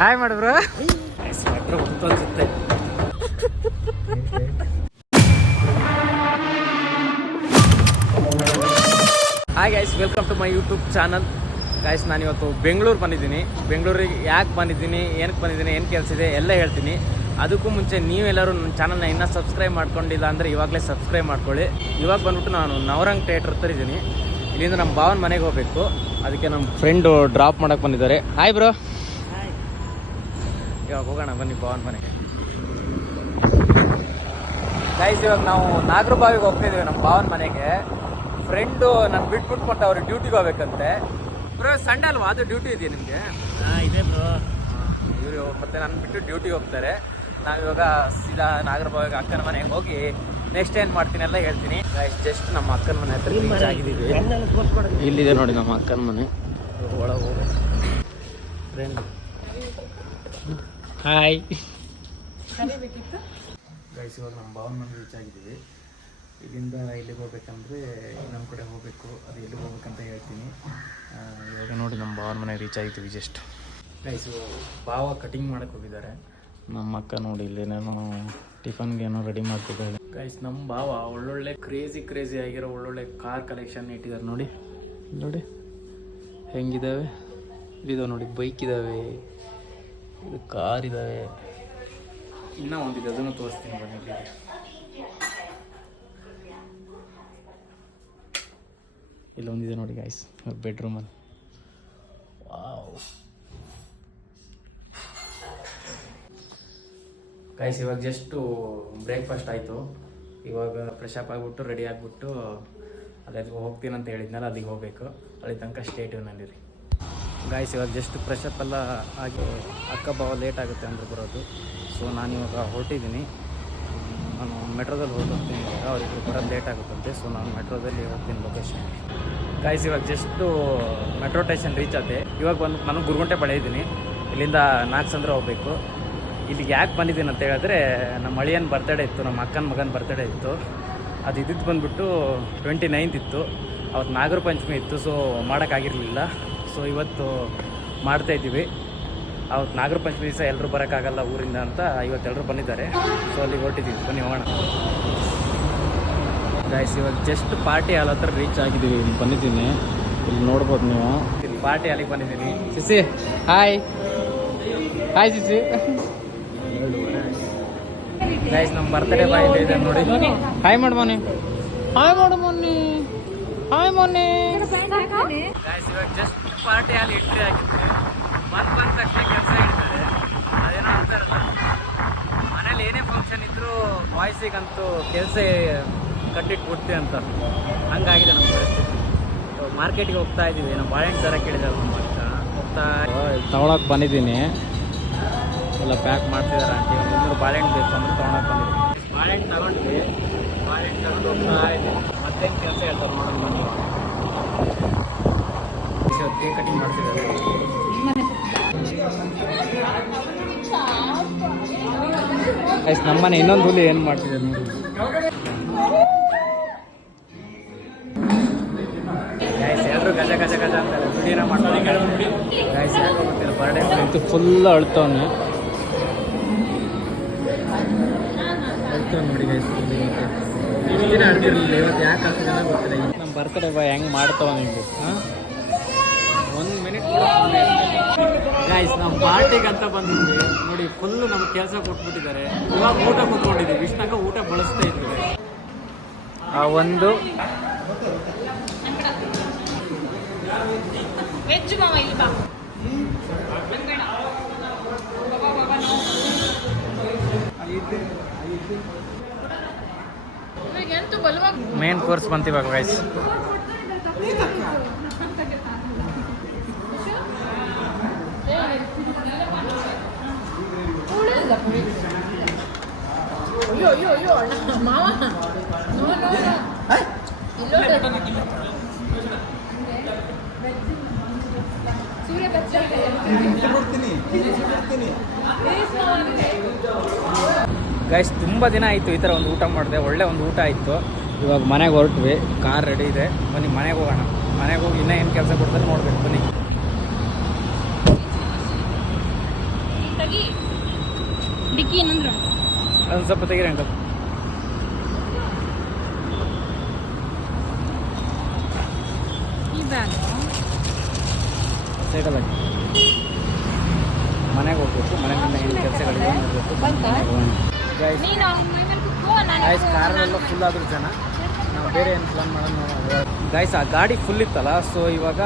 Hi ಮಾಡಿದ್ರು ಅನ್ಸುತ್ತೆ hi guys welcome to my YouTube channel guys ನಾನಿವತ್ತು ಬೆಂಗಳೂರು ಬಂದಿದ್ದೀನಿ. ಬೆಂಗಳೂರಿಗೆ ಯಾಕೆ ಬಂದಿದ್ದೀನಿ, ಏನಕ್ಕೆ ಬಂದಿದ್ದೀನಿ, ಏನು ಕೆಲಸ ಇದೆ, ಎಲ್ಲ ಹೇಳ್ತೀನಿ. ಅದಕ್ಕೂ ಮುಂಚೆ ನೀವೆಲ್ಲರೂ ನನ್ನ ಚಾನಲ್ನ ಇನ್ನೂ ಸಬ್ಸ್ಕ್ರೈಬ್ ಮಾಡ್ಕೊಂಡಿಲ್ಲ ಅಂದರೆ ಇವಾಗಲೇ ಸಬ್ಸ್ಕ್ರೈಬ್ ಮಾಡ್ಕೊಳ್ಳಿ. ಇವಾಗ ಬಂದ್ಬಿಟ್ಟು ನಾನು ನವರಂಗ್ ಥಿಯೇಟ್ರ್ ಹತ್ರ ಇದ್ದೀನಿ. ಇಲ್ಲಿಂದ ನಮ್ಮ ಭಾವನ ಮನೆಗೆ ಹೋಗಬೇಕು. ಅದಕ್ಕೆ ನಮ್ಮ ಫ್ರೆಂಡು ಡ್ರಾಪ್ ಮಾಡೋಕ್ಕೆ ಬಂದಿದ್ದಾರೆ. ಹಾಯ್ ಬ್ರೋ ಇವಾಗ ಹೋಗೋಣ ಬನ್ನಿ ಪವನ್ ಮನೆಗೆ. ಗೈಸ್ ಇವಾಗ ನಾವು ನಾಗರಬಾವಿಗೆ ಹೋಗ್ತಿದ್ದೀವಿ ನಮ್ಮ ಪವನ್ ಮನೆಗೆ. ಫ್ರೆಂಡು ನಾನು ಬಿಟ್ಬಿಟ್ಟು ಕೊಟ್ಟ ಅವ್ರಿಗೆ ಡ್ಯೂಟಿಗೆ ಹೋಗ್ಬೇಕಂತೆ. ಬ್ರೋ ಸಂಡೆ ಅಲ್ವಾ? ಅದು ಡ್ಯೂಟಿ ಇದೆಯಾ ನಿಮಗೆ? ಇದೆ ಬ್ರೋ ಇವರು ಮತ್ತೆ ನಾನು ಬಿಟ್ಟು ಡ್ಯೂಟಿಗೆ ಹೋಗ್ತಾರೆ. ನಾವಿವಾಗ ಸೀದಾ ನಾಗರಬಾವಿಗೆ ಅಕ್ಕನ ಮನೆಗೆ ಹೋಗಿ ನೆಕ್ಸ್ಟ್ ಏನು ಮಾಡ್ತೀನಿ ಎಲ್ಲ ಹೇಳ್ತೀನಿ. ಗೈಸ್ ಜಸ್ಟ್ ನಮ್ಮ ಅಕ್ಕನ ಮನೆ ಹತ್ರ reach ಆಗಿದ್ದೀವಿ. ಇಲ್ಲಿದೆ ನೋಡಿ ನಮ್ಮ ಅಕ್ಕನ ಮನೆ. ಒಳಗೆ ಹೋಗ್ಬೇಕು ಫ್ರೆಂಡ್ ಹಾಯ್. ಗೈಸ್ ಇವಾಗ ನಮ್ಮ ಭಾವನ ಮನೆ ರೀಚ್ ಆಗಿದ್ದೀವಿ. ಇಲ್ಲಿಂದ ಇಲ್ಲಿಗೆ ಹೋಗ್ಬೇಕಂದ್ರೆ ನಮ್ಮ ಕಡೆ ಹೋಗಬೇಕು. ಅದು ಎಲ್ಲಿಗೆ ಹೋಗ್ಬೇಕಂತ ಹೇಳ್ತೀನಿ. ಇವಾಗ ನೋಡಿ ನಮ್ಮ ಭಾವನ ಮನೆ ರೀಚ್ ಆಗಿದ್ದೀವಿ ಜಸ್ಟ್ ಗೈಸು ಭಾವ ಕಟಿಂಗ್ ಮಾಡಕ್ಕೆ ಹೋಗಿದ್ದಾರೆ. ನಮ್ಮ ಅಕ್ಕ ನೋಡಿ ಇಲ್ಲೇನೇನೋ ಟಿಫನ್ಗೆ ಏನೋ ರೆಡಿ ಮಾಡ್ತಿದ್ದಾಳೆ. ಗೈಸ್ ನಮ್ಮ ಭಾವ ಒಳ್ಳೊಳ್ಳೆ ಕ್ರೇಜಿ ಕ್ರೇಜಿ ಆಗಿರೋ ಒಳ್ಳೊಳ್ಳೆ ಕಾರ್ ಕಲೆಕ್ಷನ್ ಇಟ್ಟಿದ್ದಾರೆ ನೋಡಿ. ನೋಡಿ ಹೆಂಗಿದಾವೆ? ಇದು ನೋಡಿ ಬೈಕ್ ಇದ್ದಾವೆ ಇದು ಕಾರ್ ಇದಾವೆ ಇನ್ನೂ ಒಂದಿದೆ ಅದನ್ನು ತೋರಿಸ್ತೀನಿ ಬನ್ನಿ ಇಲ್ಲೊಂದು ಇಲ್ಲೊಂದಿದೆ ನೋಡಿ ಗಾಯ್ಸ್ ಅವ್ರ ಬೆಡ್ರೂಮಲ್ಲಿ ವಾವ್. ಗಾಯ್ಸ್ ಇವಾಗ ಜಸ್ಟು ಬ್ರೇಕ್ಫಾಸ್ಟ್ ಆಯಿತು. ಇವಾಗ ಫ್ರೆಶ್ ಅಪ್ ಆಗಿಬಿಟ್ಟು ರೆಡಿ ಆಗಿಬಿಟ್ಟು ಅಲ್ಲಿ ಹೋಗ್ತೀನಂತ ಅಂತ ಹೇಳಿದ್ನಲ್ಲ ಅಲ್ಲಿಗೆ ಹೋಗಬೇಕು. ಅಲ್ಲಿ ತನಕ ಸ್ಟೇಟಿವ್ನಲ್ಲಿರಿ ಗಾಯ್ಸ್ ಇವಾಗ ಜಸ್ಟ್ ಫ್ರೆಶ್ ಅಪ್ ಎಲ್ಲ ಆಗಿ ಅಕ್ಕ ಭಾವ ಲೇಟ್ ಆಗುತ್ತೆ ಅಂದ್ರೆ ಬರೋದು. ಸೊ ನಾನು ಇವಾಗ ಹೊರಟಿದ್ದೀನಿ ನಾನು ಮೆಟ್ರೋದಲ್ಲಿ ಹೋಗ್ತೀನಿ ಇವಾಗ. ಅವರಿಗೆ ಬರೋದು ಲೇಟ್ ಆಗುತ್ತಂತೆ. ಸೊ ನಾನು ಮೆಟ್ರೋದಲ್ಲಿ ಹೋಗ್ತೀನಿ ಲೊಕೇಶನ್ ಗಾಯ್ಸ್ ಇವಾಗ ಜಸ್ಟು ಮೆಟ್ರೋ ಸ್ಟೇಷನ್ ರೀಚ್ ಆದೆ ಇವಾಗ ಬಂದು ನಾನು ಗುರುಗುಂಟೆ ಪಡೆಯಿದ್ದೀನಿ ಇಲ್ಲಿಂದ ನಾಲ್ಕು ಸಂದ್ರ ಹೋಗಬೇಕು. ಇಲ್ಲಿಗೆ ಯಾಕೆ ಬಂದಿದ್ದೀನಿ ಅಂತ ಹೇಳಿದ್ರೆ, ನಮ್ಮ ಅಳಿಯನ ಬರ್ತಡೇ ಇತ್ತು, ನಮ್ಮ ಅಕ್ಕನ ಮಗನ ಬರ್ತಡೇ ಇತ್ತು. ಅದು ಇದ್ದಿದ್ದು ಬಂದುಬಿಟ್ಟು ಟ್ವೆಂಟಿ ನೈನ್ತ್ ಇತ್ತು. ಅವತ್ತು ನಾಗರ ಪಂಚಮಿ ಇತ್ತು ಸೊ ಮಾಡೋಕ್ಕಾಗಿರಲಿಲ್ಲ ಸೊ ಇವತ್ತು ಮಾಡ್ತಾ ಇದ್ದೀವಿ. ಅವತ್ತು ನಾಗರ ಪಂಚಮಿ ದಿವಸ ಎಲ್ಲರೂ ಬರೋಕ್ಕಾಗಲ್ಲ ಊರಿಂದ ಅಂತ ಇವತ್ತು ಎಲ್ಲರೂ ಬಂದಿದ್ದಾರೆ. ಸೊ ಅಲ್ಲಿಗೆ ಹೊರಟಿದ್ದೀವಿ. ಬನ್ನಿ, ಹೋಗೋಣ. ಗಾಯ್ಸ್ ಇವತ್ತು ಜಸ್ಟ್ ಪಾರ್ಟಿ ಹಾಲ್ ಹತ್ರ ರೀಚ್ ಆಗಿದ್ದೀವಿ. ಇಲ್ಲಿ ಬಂದಿದ್ದೀನಿ. ಇಲ್ಲಿ ನೋಡ್ಬೋದು ನೀವು. ಇಲ್ಲಿ ಪಾರ್ಟಿ ಹಾಲಿಗೆ ಬಂದಿದ್ದೀನಿ ಸಿಸಿ ಹಾಯ್ ಹಾಯ್ ಸಿಸಿ. ಗಾಯ್ಸ್ ನಮ್ಮ ಬರ್ತಡೇ ಬಾಯ್ ಇದೆ ನೋಡಿ. ಹಾಯ್ ಮಾಡು ಮೊನ್ನೆ ಹಾಯ್ ಮಾಡು ಮೊನ್ನೆ ಹಾಯ್ ಮೊನ್ನೆ ಗಾಯ್ಸ್ ಜಸ್ಟ್ ಪಾರ್ಟಿ ಅಲ್ಲಿ ಎಂಟ್ರಿ ಆಗಿತ್ತು ಬಂದ್ ಬಂದ ತಕ್ಷಣ ಕೆಲಸ ಇಡ್ತಾರೆ ಅದೇನೋ ಅಂತಾರಲ್ಲ. ಮನೇಲಿ ಏನೇ ಫಂಕ್ಷನ್ ಇದ್ದರೂ ಬಾಯ್ಸಿಗಂತೂ ಕೆಲಸ ಕಟ್ಟಿಟ್ಬಿಡ್ತೀವಿ ಅಂತ. ಹಂಗಾಗಿದೆ ನಮ್ಮ ಪರಿಸ್ಥಿತಿ. ಮಾರ್ಕೆಟಿಗೆ ಹೋಗ್ತಾ ಇದ್ದೀವಿ ಏನೋ ಬಾಳೆಹಣ್ಣು ದರ ಕೇಳಿದಾಗ ಹೋಗ್ತಾ ತಗೊಳಕ್ಕೆ ಬಂದಿದ್ದೀನಿ. ಎಲ್ಲ ಪ್ಯಾಕ್ ಮಾಡ್ತಿದ್ದಾರೆ ಆಂಟಿ. ಒಂದು ಇನ್ನೂರು ಬಾಳೆಹಣ್ಣು ಬೇಕು ಅಂದ್ರೆ ತೊಗೊಳಕ್ಕೆ ಬಂದಿದ್ದೀನಿ. ಬಾಳೆಹಣ್ಣು ತಗೊಂಡ್ವಿ. ಬಾಳೆಹಣ್ಣು ತಗೊಂಡು ಹೋಗ್ತಾ ಇದ್ದೀನಿ ಮತ್ತೇನು ಕೆಲಸ ಹೇಳ್ತಾರೆ ನೋಡೋಣ ಬನ್ನಿ ಕೇಕ್ ಕಟಿಂಗ್ ಮಾಡ್ತಿದ್ದಾರೆ. ನಮ್ಮನೆ ಇನ್ನೊಂದು ಹುಲಿ ಏನು ಮಾಡ್ತಿದ್ದಾರೆ ನೋಡಿ. ಗಜ ಗಜ ಗಜ ಮಾಡ್ತಾರೆ ಫುಲ್ ಅಳ್ತವನು. ಅಳ್ತವ್ ನೋಡಿ ಯಾಕೆ ಗೊತ್ತಿಲ್ಲ. ನಮ್ಮ ಬರ್ತಡೇ ಬಾ ಹೆಂಗೆ ಮಾಡ್ತಾವ ನಿಮಗೆ ಒಂದು ಮಿನಿಟ್ ಗಾಯ್ಸ್ ನಾವು ಪಾರ್ಟಿಗೆ ಅಂತ ಬಂದಿದ್ವಿ. ನೋಡಿ ಫುಲ್ ನಮ್ಗೆ ಕೆಲಸ ಕೊಟ್ಬಿಟ್ಟಿದ್ದಾರೆ. ಇವಾಗ ಊಟ ಕೂತ್ಕೊಂಡಿದ್ದೀವಿ ಇಷ್ಟು ತನಕ ಊಟ ಬಳಸ್ತಾ ಇದ್ವಿ. ಆ ಒಂದು. ವೆಜ್ ಮಾವ ಇಲ್ಲಿ ಬಾ. ಎಂತೂ ಬಲವಾಗ ಮೇನ್ ಕೋರ್ಸ್ ಬಂತಿವಾಗ ಇವಾಗ ಗೈಸ್ ಅಯ್ಯೋ ಅಯ್ಯೋ ಅಯ್ಯೋ ಅಣ್ಣ ಮಾವ? ನೋ ನೋ ನೋ ಇಲ್ಲೋ ಸೂರ್ಯ ಗೈಸ್ ತುಂಬ ದಿನ ಆಯಿತು ಈ ಥರ ಒಂದು ಊಟ ಮಾಡಿದೆ. ಒಳ್ಳೆ ಒಂದು ಊಟ ಆಯಿತು. ಇವಾಗ ಮನೆಗೆ ಹೊರಟ್ವಿ. ಕಾರ್ ರೆಡಿ ಇದೆ. ಬನ್ನಿ ಮನೆಗೆ ಹೋಗೋಣ. ಮನೆಗೆ ಹೋಗಿ ಇನ್ನೂ ಏನು ಕೆಲಸ ಕೊಡ್ತಾರೆ ನೋಡ್ಬೇಕು. ಬನ್ನಿ. ಡಿಕ್ಕಿ ಏನಂದ್ರ ಅದೊಂದು ಸ್ವಲ್ಪ ತೆಗೀರಿ ಅಂಕಲ್ ಸೈಕಲ್ ಹಾಕಿ ಮನೆಗೆ ಹೋಗ್ಬೇಕು ಮನೆಯಿಂದ ಏನು ಕೆಲಸಗಳಿಗೆ ಗೈಸ್ ಕಾರಲ್ಲೆಲ್ಲ ಫುಲ್ ಆದ್ರೆ ಜನ. ನಾವು ಬೇರೆ ಏನು ಪ್ಲಾನ್ ಮಾಡೋಣ ಗಾಯ್ಸ್ ಆ ಗಾಡಿ ಫುಲ್ ಇತ್ತಲ್ಲ ಸೊ ಇವಾಗ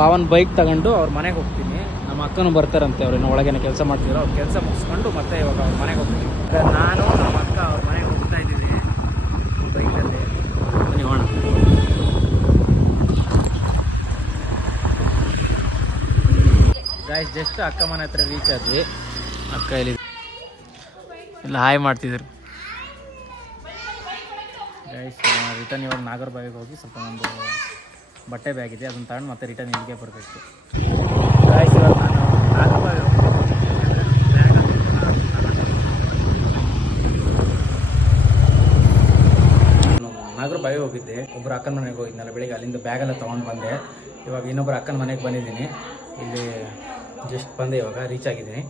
ಭಾವನ್ ಬೈಕ್ ತಗೊಂಡು ಅವ್ರ ಮನೆಗೆ ಹೋಗ್ತೀನಿ. ನಮ್ಮ ಅಕ್ಕನು ಬರ್ತಾರಂತೆ ಅವ್ರೇನೋ ಒಳಗೇನೆ ಕೆಲಸ ಮಾಡ್ತಿದ್ರು. ಅವ್ರು ಕೆಲಸ ಮುಗಿಸ್ಕೊಂಡು ಮತ್ತೆ ಇವಾಗ ಅವ್ರ ಮನೆಗೆ ಹೋಗ್ತೀನಿ. ನಾನು ನಮ್ಮ ಅಕ್ಕ ಅವ್ರ ಮನೆಗೆ ಹೋಗ್ತಾ ಇದ್ದೀವಿ ಬೈಕಲ್ಲಿ ಬನ್ನಿ ಹೋಣ ಗಾಯ್ಸ್ ಜಸ್ಟ್ ಅಕ್ಕ ಮನೆ ಹತ್ರ ರೀಚ್ ಆದ್ವಿ. ಅಕ್ಕ ಇಲ್ಲಿ ಇಲ್ಲ ಹಾಯ್ ಮಾಡ್ತಿದ್ರು. ಗಾಯ್ಸ್ ರಿಟರ್ನ್ ಇವಾಗ ನಾಗರಬಾವಿಗೆ ಹೋಗಿ ಸ್ವಲ್ಪ ಒಂದು ಬಟ್ಟೆ ಬ್ಯಾಗ್ ಇದೆ, ಅದನ್ನ ತಗೊಂಡು ಮತ್ತೆ ರಿಟರ್ನ್ ಇಲ್ಲಿಗೆ ಬರಬೇಕು. ಗಾಯ್ಸ್ ಇವಾಗ ನಾನು ನಾಗರ ಬಾವಿ ಹೋಗಿದ್ದೆ. ಒಬ್ಬರು ಅಕ್ಕನ ಮನೆಗೆ ಹೋಗಿದ್ನಲ್ಲ, ಬೆಳಿಗ್ಗೆ ಅಲ್ಲಿಂದ ಬ್ಯಾಗೆಲ್ಲ ತೊಗೊಂಡು ಬಂದೆ. ಇವಾಗ ಇನ್ನೊಬ್ಬರು ಅಕ್ಕನ ಮನೆಗೆ ಬಂದಿದ್ದೀನಿ. ಇಲ್ಲಿ ಜಸ್ಟ್ ಬಂದೆ ಇವಾಗ ರೀಚ್ ಆಗಿದ್ದೀನಿ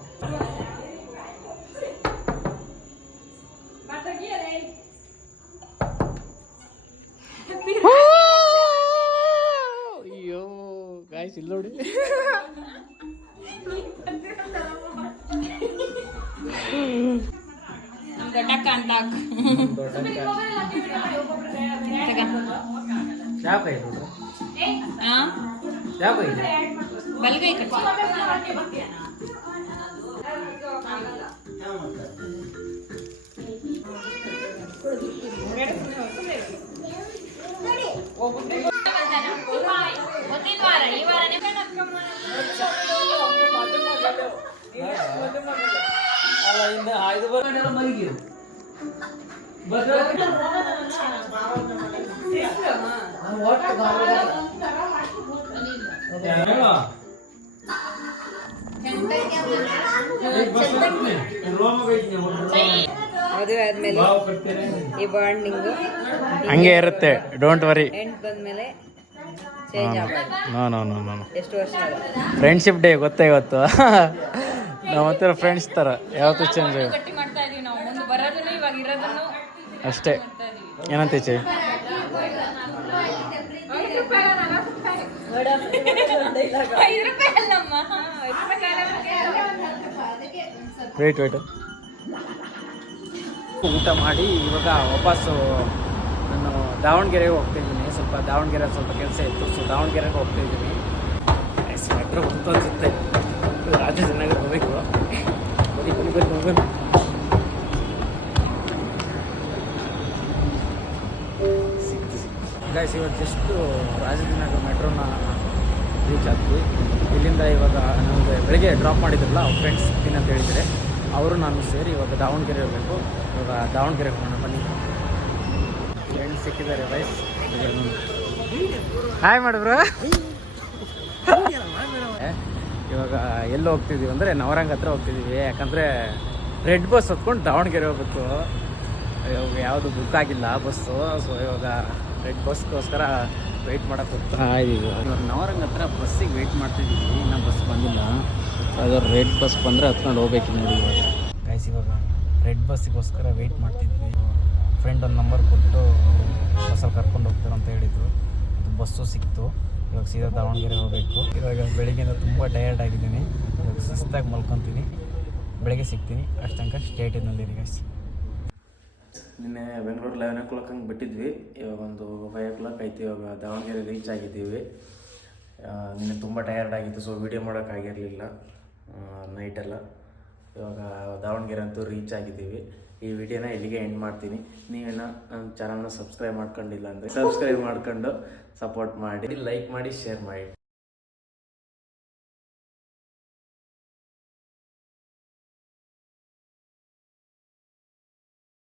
ಅಯ್ಯೋ ಗಾಯ್ಸ್ ಇಲ್ಲ ನೋಡಿ ಗಟಕ ಅಂತ. ಯಾವ ಕೈ? ಯಾವ ಕೈ ಬಲ್ಗೈ ಕಚ್ಚಿ ಗೊತ್ತಿಲ್ಲ ವಾರ ಈ ವಾರನೇ ಮದುವೆ ಆದ್ಮೇಲೆ ಈ ಬಾಂಡಿಂಗ್ ಹಂಗೆ ಇರುತ್ತೆ ಡೋಂಟ್ ವರಿ ಎಂಟ್ ಬಂದ್ಮೇಲೆ ಚೇಂಜ್ ಆಗೋದು ನೋ ನೋ ನೋ ನೋ ಎಷ್ಟು ವರ್ಷ ಆಗುತ್ತೆ ಫ್ರೆಂಡ್ಶಿಪ್ ಡೇ ಗೊತ್ತೇ ಇವತ್ತು ನಾವು ಹತ್ತಿರ ಫ್ರೆಂಡ್ಸ್ ಥರ ಯಾವತ್ತೂ ಚೇಂಜ್ ಅಷ್ಟೇ. ಏನಂತ ಚೇ ವೇಟ್ ವೇಟ್ ಊಟ ಮಾಡಿ ಇವಾಗ ವಾಪಸ್ಸು ನಾನು ದಾವಣಗೆರೆಗೆ ಹೋಗ್ತಿದ್ದೀನಿ ಸ್ವಲ್ಪ ದಾವಣಗೆರೆ ಸ್ವಲ್ಪ ಕೆಲಸ ಇತ್ತು. ಸೊ ದಾವಣಗೆರೆಗೆ ಹೋಗ್ತಾ ಇದ್ದೀನಿ. ಮೆಟ್ರೋ ಬಂತು ಅನ್ಸುತ್ತೆ. ರಾಜನಗರ ಹೋಗಬೇಕು. ಬನ್ನಿ ಇವತ್ತು ಇವಾಗ ಜಸ್ಟು ರಾಜನಗರ ಮೆಟ್ರೋನ ರೀಚ್ ಆಗ್ತೀವಿ ಇಲ್ಲಿಂದ ಇವಾಗ ನಮಗೆ ಬೆಳಿಗ್ಗೆ ಡ್ರಾಪ್ ಮಾಡಿದ್ರಲ್ಲ ಫ್ರೆಂಡ್ಸ್ ಅಂತ ಹೇಳಿದರೆ. ಅವರು ನಾನು ಸೇರಿ ಇವಾಗ ದಾವಣಗೆರೆ ಹೋಗಬೇಕು ಇವಾಗ ದಾವಣಗೆರೆ ಹೋಗೋಣ, ಬನ್ನಿ. ಹೆಣ್ಣು ಸಿಕ್ಕಿದ್ದಾರೆ ವೈಸ್ ಹಾಯ್ ಮಾಡಿದ್ರು ಇವಾಗ ಎಲ್ಲಿ ಹೋಗ್ತಿದ್ದೀವಿ ಅಂದರೆ ನವರಂಗ ಹತ್ರ ಹೋಗ್ತಿದ್ದೀವಿ ಯಾಕಂದರೆ ರೆಡ್ ಬಸ್ ಹೊತ್ಕೊಂಡು ದಾವಣಗೆರೆ ಹೋಗ್ಬೇಕು. ಇವಾಗ ಯಾವುದು ಬುಕ್ ಆಗಿಲ್ಲ ಬಸ್ಸು ಸೊ ಇವಾಗ ರೆಡ್ ಬಸ್ಗೋಸ್ಕರ ವೆಯ್ಟ್ ಮಾಡಕ್ಕೆ ಹೋಗ್ತಾ ಇದ್ದೀವಿ ಇವಾಗ ನವರಂಗ್ ಹತ್ರ ಬಸ್ಸಿಗೆ ವೆಯ್ಟ್ ಮಾಡ್ತಿದ್ದೀವಿ ಇನ್ನೂ ಬಸ್ ಬಂದಿಲ್ಲ. ಅದು ರೆಡ್ ಬಸ್ ಬಂದರೆ ಹತ್ಕೊಂಡು ಹೋಗ್ಬೇಕು ನೋಡಿ ಇವಾಗ. ಗೈಸ್ ಇವಾಗ ರೆಡ್ ಬಸ್ಸಿಗೋಸ್ಕರ ವೆಯ್ಟ್ ಮಾಡ್ತಿದ್ವಿ. ಫ್ರೆಂಡ್ ಒಂದು ನಂಬರ್ ಕೊಟ್ಟು ಬಸ್ಸಲ್ಲಿ ಕರ್ಕೊಂಡು ಹೋಗ್ತಾರೆ ಅಂತ ಹೇಳಿದರು. ಅದು ಬಸ್ಸು ಸಿಕ್ತು. ಇವಾಗ ಸೀದಾ ದಾವಣಗೆರೆ ಹೋಗಬೇಕು. ಇವಾಗ ಬೆಳಿಗ್ಗೆಯಿಂದ ತುಂಬ ಟಯರ್ಡ್ ಆಗಿದ್ದೀನಿ. ಇವಾಗ ಸುಸ್ತಾಗಿ ಮಲ್ಕೊತೀನಿ. ಬೆಳಗ್ಗೆ ಸಿಗ್ತೀನಿ. ಅಷ್ಟು ತನಕ ಸ್ಟೇಟಿನಲ್ಲಿ ಗೈಸ್ ನಿನ್ನೆ ಬೆಂಗಳೂರು ಲೆವೆನ್ ಓ ಕ್ಲಾಕ್ ಹಂಗೆ ಬಿಟ್ಟಿದ್ವಿ. ಇವಾಗ ಒಂದು ಫೈವ್ ಓ ಕ್ಲಾಕ್ ಆಯ್ತು. ಇವಾಗ ದಾವಣಗೆರೆ ರೀಚ್ ಆಗಿದ್ದೀವಿ. ನಿನ್ನೆ ತುಂಬ ಟಯರ್ಡ್ ಆಗಿತ್ತು ಸೊ ವೀಡಿಯೋ ಮಾಡೋಕ್ಕಾಗಿರಲಿಲ್ಲ ನೈಟೆಲ್ಲ ಇವಾಗ ದಾವಣಗೆರೆ ಅಂತೂ ರೀಚ್ ಆಗಿದ್ದೀವಿ. ಈ ವಿಡಿಯೋನ ಇಲ್ಲಿಗೆ ಎಂಡ್ ಮಾಡ್ತೀನಿ. ನೀವೇನ ನನ್ನ ಚಾನಲ್ನ ಸಬ್ಸ್ಕ್ರೈಬ್ ಮಾಡ್ಕೊಂಡಿಲ್ಲ ಅಂದರೆ ಸಬ್ಸ್ಕ್ರೈಬ್ ಮಾಡ್ಕೊಂಡು ಸಪೋರ್ಟ್ ಮಾಡಿ. ಲೈಕ್ ಮಾಡಿ ಶೇರ್ ಮಾಡಿ.